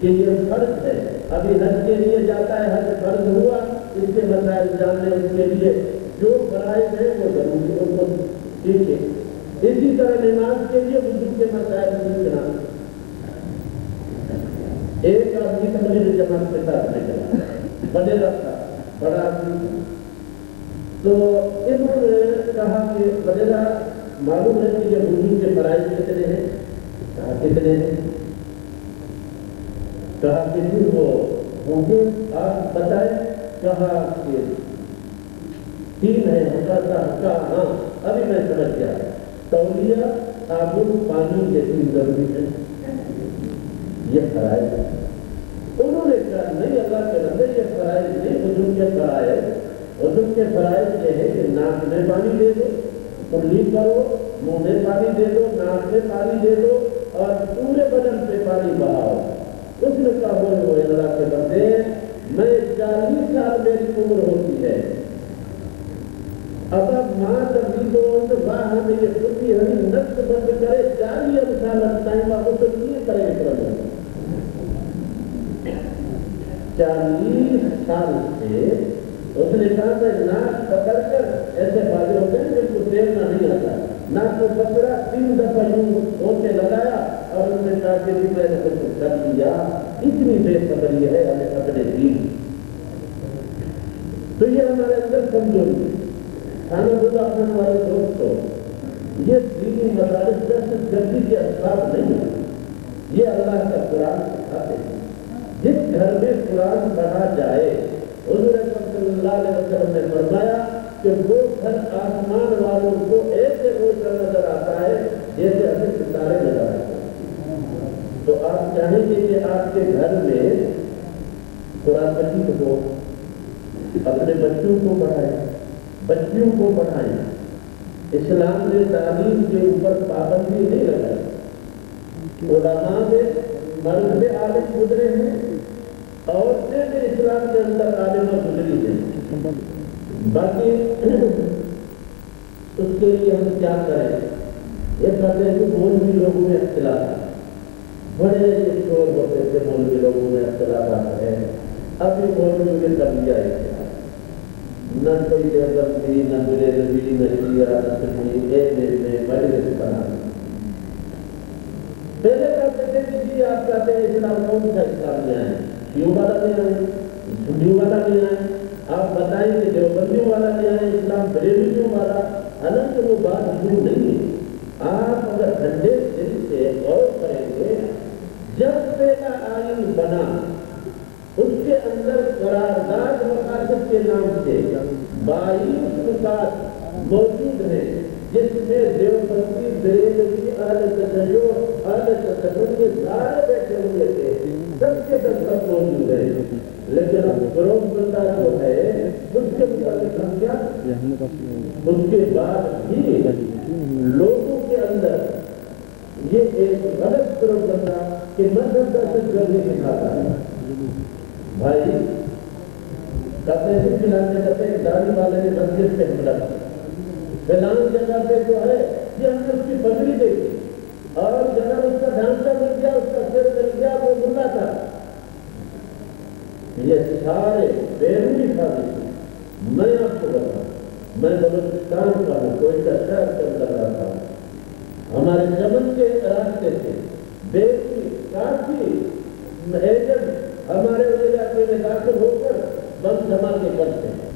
کہ یہ فرض ہے۔ ابھی حج کے لیے جاتا ہے، حج فرض ہوا، اس کے مسائل جاننے، اس کے لیے جو فرائض ہیں وہ ضروری ان کو سیکھے۔ اسی طرح نماز کے لیے وضو کے مسائل سیکھنا۔ ایک آدمی تبلیغ جماعت کے ساتھ میں چلا، وڈیرا تھا، بڑا آدمی، تو انہوں نے کہا کہ وڈیرا معلوم ہے کہ یہ وضو کے فرائض کتنے ہیں؟ کہا کتنے ہیں؟ کہا کہ وہ ہوں گے، آپ بتائیں۔ کہا کہ 3 ہے۔ کہا ہاں ابھی میں سمجھ گیا، تولیہ، صابن، پانی، یہ 3 ضروری ہے، یہ فرائض ہے۔ انہوں نے کہا نہیں اللہ کے بندے، یہ فرائض نہیں، وضو کے فرائض، وضو کے فرائض یہ ہے کہ ناک میں پانی دے دو، کلی کرو، منہ میں پانی دے دو، ناک میں پانی دے دو اور پورے بدن پہ پانی بہاؤ۔ اس نے کہا ہوئے اللہ کے بندے، میں 40 سال میری عمر ہوتی ہے، اب ماں تبلیغ واہ ہمیں یہ خودی ہمیں نقص بند کرے، 40 سال ٹائم آپ تو کیے کرے کرو۔ 40 سال سے اس نے کہا میں ناک پکڑ کر ایسے بازے ہوتے ہیں جن کو تیرنا نہیں آتا، ناک کو پکڑا، 3 دفعہ یوں ہوتے لگایا اور اس نے کہا کہ میں نے کچھ کر لیا۔ اتنی بے صبری ہے ہمیں اپنے دین، تو یہ ہمارے اندر کمزوری ہے۔ کھانا بولا کھانے والے دوستوں، یہ دینی مدارس دہشت گردی کے اسباب نہیں ہے، یہ اللہ کا قرآن سکھاتے ہیں۔ جس گھر میں قرآن پڑھا جائے، حضور صلی اللہ علیہ وسلم نے فرمایا کہ وہ گھر آسمان والوں کو ایسے روشن نظر آتا ہے جیسے ہمیں ستارے نظر آتے ہیں۔ تو آپ چاہیں گے کہ آپ کے گھر میں قرآن مجید ہو، اپنے بچوں کو پڑھائیں، بچیوں کو پڑھائیں۔ اسلام نے تعلیم کے اوپر پابندی نہیں لگائی، علماء میں مرد میں عالم گزرے ہیں، عورتیں بھی اسلام کے اندر عالمہ گزری ہیں، باقی اس کے لیے ہم کیا کریں؟ یہ کہتے ہیں کہ مولوی لوگوں میں اختلافات، بڑے شور ہوتے تھے مولوی لوگوں میں اختلافات ہیں، ابھی مولوی نے کر لیا ہے، نہ کوئی دیوبندی، نہ بریلوی، نہ شیعہ، نہ سنی، میں مجلس بنا۔ پہلے کہتے تھے کہ جی آپ کہتے ہیں اسلام کون سا اسلام میں آئے، شیعوں والا نہیں آئے، سنیوں والا نہیں آئے، آپ بتائیں کہ دیوبندیوں والا کیا ہے اسلام بریلویوں والا، حالانکہ وہ بات دور نہیں ہے۔ آپ اگر ٹھنڈے دل سے غور کریں گے، جب پہلا آئین بنا اس کے اندر قرارداد مقاصد کے نام سے 22 نکات موجود ہیں، جس میں دیوبندی بریلوی اہل تشیع اہل تصوف کے سارے بیٹھے ہوئے تھے، سب کے سب موجود ہیں۔ لیکن اب گروہ بندہ جو ہے اس کے متعلق ہم کیا، اس کے بعد بھی لوگوں کے اندر یہ ایک غلط گروہ بندہ کہ مذہب دہشت گردی دکھاتا ہے۔ بھائی کہتے ہیں کھلانے کہتے ہیں داڑھی والے نے مسجد پہ حملہ کیا، فلان جگہ پہ جو ہے یہ ہم نے اس کی پگڑی دیکھی اور جناب اس کا ڈھانچہ مل گیا، اس کا سر مل گیا، وہ ملا تھا۔ یہ سارے بیرونی سازش ہیں۔ میں آپ کو بتاؤں، میں بلوچستان کا ہوں، کوئی کا شہر کے اندر رہتا ہوں، ہمارے چمن کے راستے سے بیرونی کافی ایجنٹ ہمارے علاقے میں داخل ہو کر بم دھماکے کرتے ہیں،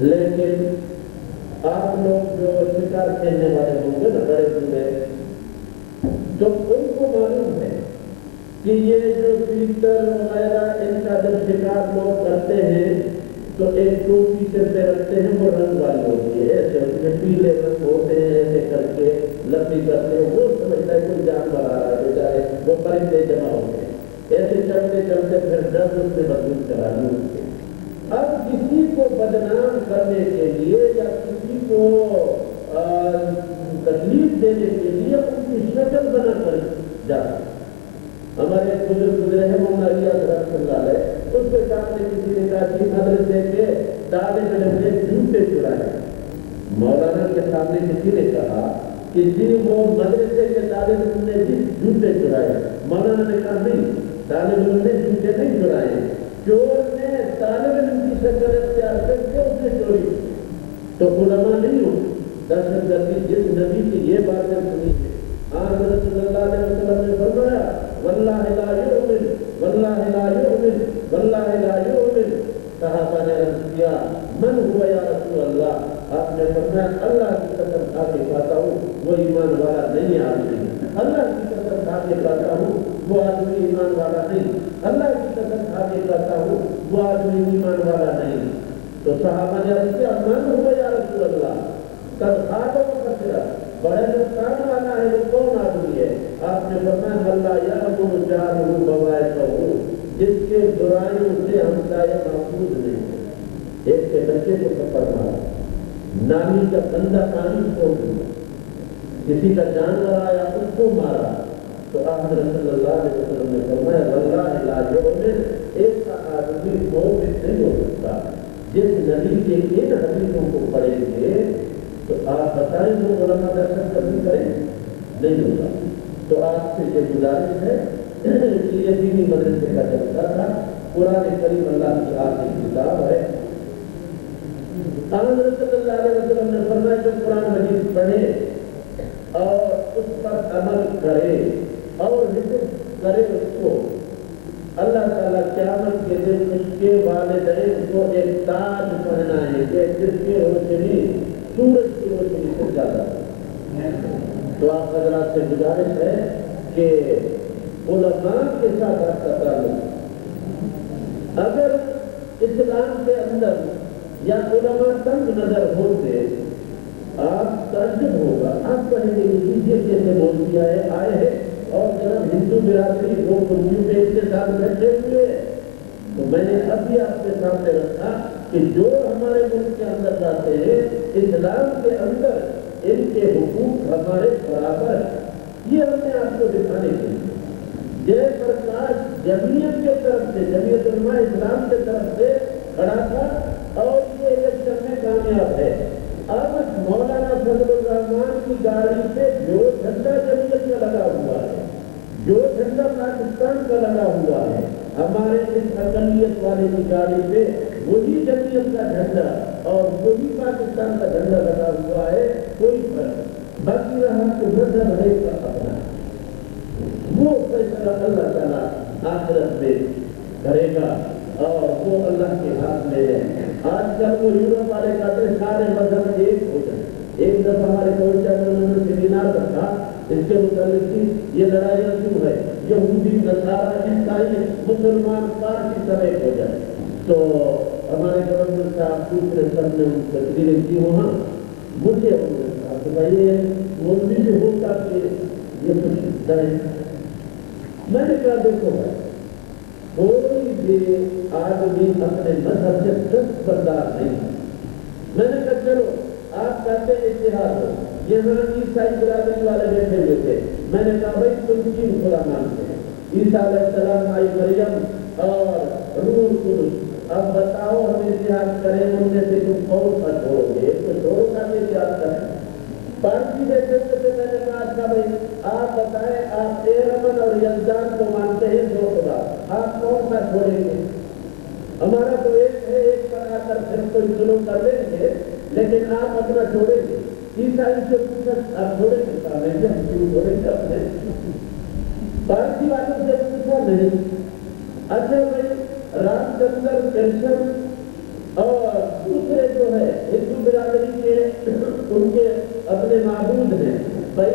لیکن آپ لوگ جو شکار کھیلنے والے ہوں گے نا بڑے بڑے، تو ان کو معلوم ہے کہ یہ جو تیتر وغیرہ ان کا جب شکار لوگ کرتے ہیں تو ایک ٹوپی سر پہ رکھتے ہیں، وہ رنگ والی ہوتی ہے، ایسے اس میں پیلے رنگ ہوتے ہیں، ایسے کر کے لپی کرتے ہیں، وہ سمجھتا ہے کوئی جانور آ رہا ہے، بیچارے وہ پرندے جمع ہوتے ہیں، ایسے چلتے چلتے پھر ڈر اس میں بدلون کرا لوں۔ اب کسی کو بدنام کرنے کے لیے یا کسی کو تکلیف دینے کے لیے ان کی شکل بنا کر جاتا۔ ہمارے بزرگ گزرے ہیں مولانا ریاض رحمۃ اللہ علیہ، اس کے سامنے کسی نے کہا کہ مدرسے کے طالب علم نے جوتے چرائے۔ مولانا کے سامنے کسی نے کہا کہ جی وہ مدرسے کے طالب علم نے بھی جوتے چرائے۔ مولانا نے کہا نہیں، طالب علم نے جوتے نہیں چرائے، چور نے طالب علم کی شکل اختیار کر کے اس نے چوری کی۔ تو علماء نہیں ہو دہشت گردی جس نبی کی یہ باتیں سنی ہے، آج رسول اللہ علیہ وسلم نے فرمایا واللہ لا یؤمن واللہ لا یؤمن واللہ لا یؤمن۔ صحابہ نے عرض کیا من ہوا یا رسول اللہ؟ آپ نے فرمایا اللہ کی قسم کھا کے کہتا ہوں وہ ایمان والا نہیں آدمی، اللہ کی قسم کھا کے کہتا ہوں وہ آدمی ایمان والا نہیں، اللہ کی قسم کھا کے کہتا ہوں وہ آدمی ایمان والا نہیں۔ تو صحابہ نے عرض کیا من ہوا یا رسول اللہ؟ تب خاطر خطرہ بڑے نقصان والا ہے وہ کون آدمی ہے؟ آپ نے فرمایا اللہ یأمن جارہ بوائقہ، جس کے برائیوں سے ہمسایہ محفوظ نہیں ہے۔ ایک کے بچے کو تھپڑ مارا، نالی کا گندا پانی چھوڑ دیا، کسی کا جانور آیا اس کو مارا، تو آپ صلی اللہ علیہ وسلم نے فرمایا واللہ لا یؤمن، ایسا آدمی مومن نہیں ہو سکتا۔ جس نبی کے ان حدیثوں کو پڑھیں گے تو آپ بتائیں وہ علماء دہشت گردی کریں نہیں ہوگا۔ تو آپ سے یہ گزارش ہے کہ یہ دینی مدرسے کا چلتا تھا، قرآن کریم اللہ کی آخری کتاب ہے۔ حضرت صلی اللہ علیہ وسلم نے فرمایا جو قرآن مجید پڑھے اور اس پر عمل کرے اور حفظ کرے اس کو، اللہ تعالیٰ قیامت کے دن اس کے والدین کو ایک تاج پہنائے گے جس کی روشنی سورج کی روشنی سے زیادہ ہے۔ تو آپ حضرات سے گزارش ہے کہ علماء کے ساتھ آپ کا تعلق، اگر اسلام کے اندر یا علماء تنگ نظر ہوتے آپ تعجب ہوگا، آپ کہیں گے یہ کیسے بول دیا ہے، آئے ہیں اور جناب ہندو برادری دو کرسیوں پہ اس کے ساتھ بیٹھے ہوئے۔ تو میں نے ابھی آپ کے سامنے رکھا کہ جو ہمارے ملک کے اندر جاتے ہیں اسلام کے اندر ان کے حقوق ہمارے برابر ہیں، یہ ہم نے آپ کو دکھانے کے لیے جے پرکاش جمعیت کے طرف سے، جمعیت علماء اسلام کے طرف سے کھڑا تھا اور یہ الیکشن میں کامیاب ہے۔ اب مولانا فضل الرحمان کی گاڑی پہ جو جھنڈا جمعیت کا لگا ہوا ہے، جو جھنڈا پاکستان کا لگا ہوا ہے، ہمارے اس اقلیت والے کی گاڑی پہ وہی جمعیت کا جھنڈا اور وہی پاکستان کا جھنڈا لگا ہوا ہے، کوئی فرق باقی رہا تو مذہب ہے کا اپنا، وہ فیصلہ اللہ تعالیٰ آخرت میں کرے گا۔ اور وہ اللہ کے ہاتھ میں ہے. آج کل وہ یورپ والے کہتے ہیں سارے مذہب ایک ہو جائیں. ایک دفعہ ہمارے کوئی چینل میں سیمینار رکھا, اس کے متعلق کی یہ لڑائیاں کیوں ہے, یہودی نصارہ عیسائی مسلمان پارسی سب ایک ہو جائے. تو ہمارے گورنر صاحب دوسرے سب نے تقریریں کی وہاں, مجھے انہوں نے کہا کہ بھائی یہ مولوی بھی ہوتا کہ یہ کچھ کرے. میں نے کہا دیکھو بھائی, کوئی بھی آدمی اپنے مذہب سے دستبردار نہیں ہے. میں نے کہا چلو آپ کہتے ہیں اتحاد ہو, یہاں عیسائی برادری والے بیٹھے ہوئے تھے. میں نے کہا بھائی تم کن خدا مانتے ہیں؟ عیسیٰ علیہ السلام, آئی مریم اور روح القدس. اب بتاؤ ہم اتحاد کریں, ان میں سے تم کون سا چھوڑو گے؟ تو چھوڑو کا بھی اتحاد کریں. پارسی بیٹھے ہوئے تھے. میں نے کہا اچھا بھائی آپ بتائیں, آپ ایرمن اور یزدان کو مانتے ہیں دو خدا, آپ کون سا چھوڑیں گے؟ ہمارا تو ایک ہے, ایک پر آ کر پھر کوئی ظلم کر لیں گے, لیکن آپ اپنا چھوڑیں گے. عیسائی سے پوچھا آپ چھوڑیں گے؟ کہا نہیں, ہم کیوں چھوڑیں گے اپنے. پارسی والوں سے پوچھا نہیں. اچھا بھائی رام چندر کرشن اور دوسرے جو ہے ہندو برادری کے ان کے اپنے معبود ہیں, بھائی